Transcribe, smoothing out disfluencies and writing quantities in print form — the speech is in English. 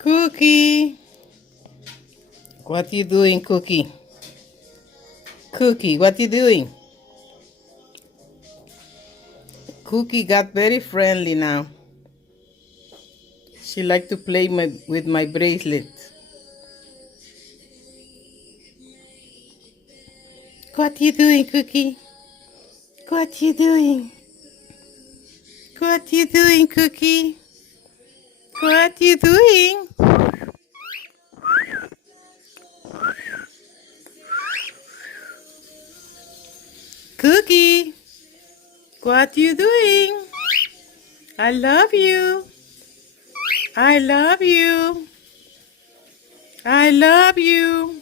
Cookie, what you doing, Cookie? Cookie, what you doing? Cookie got very friendly now. She like to play with my bracelet. What you doing, Cookie? What you doing? What you doing, Cookie? What you doing? Cookie, what you doing? I love you. I love you. I love you.